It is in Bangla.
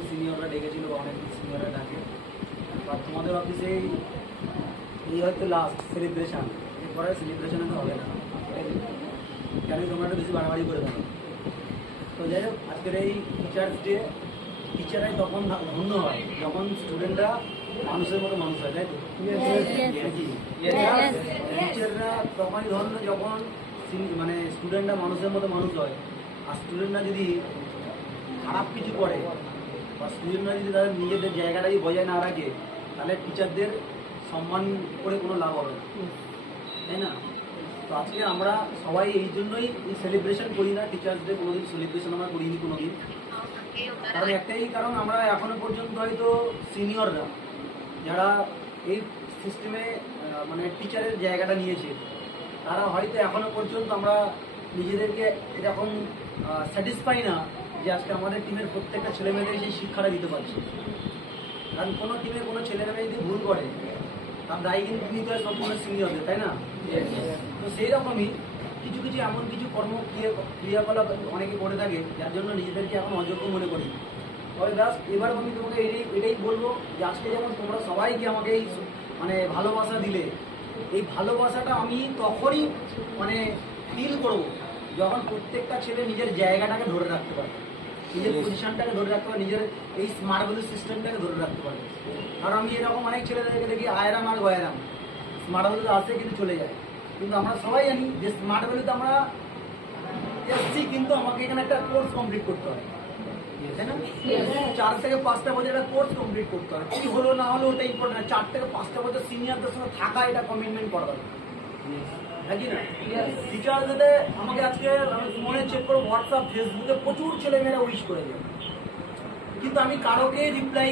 অনেক সিনিয়ররা ডেকেছিল, অনেক সিনিয়ররা ডাকে। আর তোমাদের অফিসে এই হয়তো লাস্ট সেলিব্রেশন, এরপরে সেলিব্রেশন হবে না, কেন তোমরা একটু বেশি বাড়াবাড়ি করে থাকো। তো যাই হোক, আজকের এই টিচার্স ডে টিচাররাই তখন ধন্য হয় যখন স্টুডেন্টরা মানুষের মতো মানুষ হয়, তাই তো? টিচাররা তখনই ধন্য যখন মানে স্টুডেন্টরা মানুষের মতো মানুষ হয়। আর স্টুডেন্টরা যদি খারাপ কিছু করে বা স্টুডেন্টরা যদি তাদের নিজেদের জায়গাটাই বজায় না রাখে, তাহলে টিচারদের সম্মান করে কোনো লাভ হবে না, তাই না? তো আজকে আমরা সবাই এই জন্যই এই সেলিব্রেশন করি না, টিচার্স ডে কোনোদিন সেলিব্রেশন আমরা করিনি কোনোদিন। কারণ একটাই কারণ, আমরা এখনো পর্যন্ত হয়তো সিনিয়ররা যারা এই সিস্টেমে মানে টিচারের জায়গাটা নিয়েছে, তারা হয়তো এখনো পর্যন্ত আমরা নিজেদেরকে এরকম স্যাটিসফাই না যে আজকে আমাদের টিমের প্রত্যেকটা ছেলেমেয়েদের সেই শিক্ষাটা দিতে পারছি। কারণ কোনো টিমে কোনো ছেলেমেয়ে যদি ভুল করে, তার দায়ী কিন্তু নিতে হয় সম্পূর্ণ সিনিয়রদের, তাই না? তো সেই রকমই কিছু কিছু এমন কিছু ক্রিয়াকলাপ অনেকে করে থাকে যার জন্য নিজেদেরকে এখন অযোগ্য মনে করি। তবে ব্যাস, এবার আমি তোমাকে এটাই বলবো যে আজকে যেমন তোমরা সবাইকে আমাকে এই মানে ভালোবাসা দিলে, এই ভালোবাসাটা আমি তখনই মানে ফিল করবো যখন প্রত্যেকটা ছেলে নিজের জায়গাটাকে ধরে রাখতে পারে, নিজের পজিশনটাকে ধরে রাখতে পারে, নিজের এই স্মার্ট ভ্যালু সিস্টেমটাকে ধরে রাখতে পারে। কারণ আমি এরকম অনেক ছেলেদেরকে দেখি আয়রাম আর গয়রাম, স্মার্ট ভ্যালুতে আসে কিন্তু চলে যায়। কিন্তু আমরা সবাই জানি যে স্মার্ট ভ্যালুতে আমরা এসছি, কিন্তু আমাকে এখানে একটা কোর্স কমপ্লিট করতে হয়, তাই না? 4 থেকে 5টা বছর একটা কোর্স কমপ্লিট করতে হয়। কি হলো না হলো ওটা ইম্পর্টেন্ট, 4 থেকে 5টা বছর সিনিয়রদের সঙ্গে থাকা, এটা কমিটমেন্ট করা দরকার, নাকি না? টিচারদের আমাকে আজকে আমি মনে চেক করবো, হোয়াটসঅ্যাপ ফেসবুকে প্রচুর ছেলেমেয়েরা উইশ করে দেয়, কিন্তু আমি কারোকে রিপ্লাই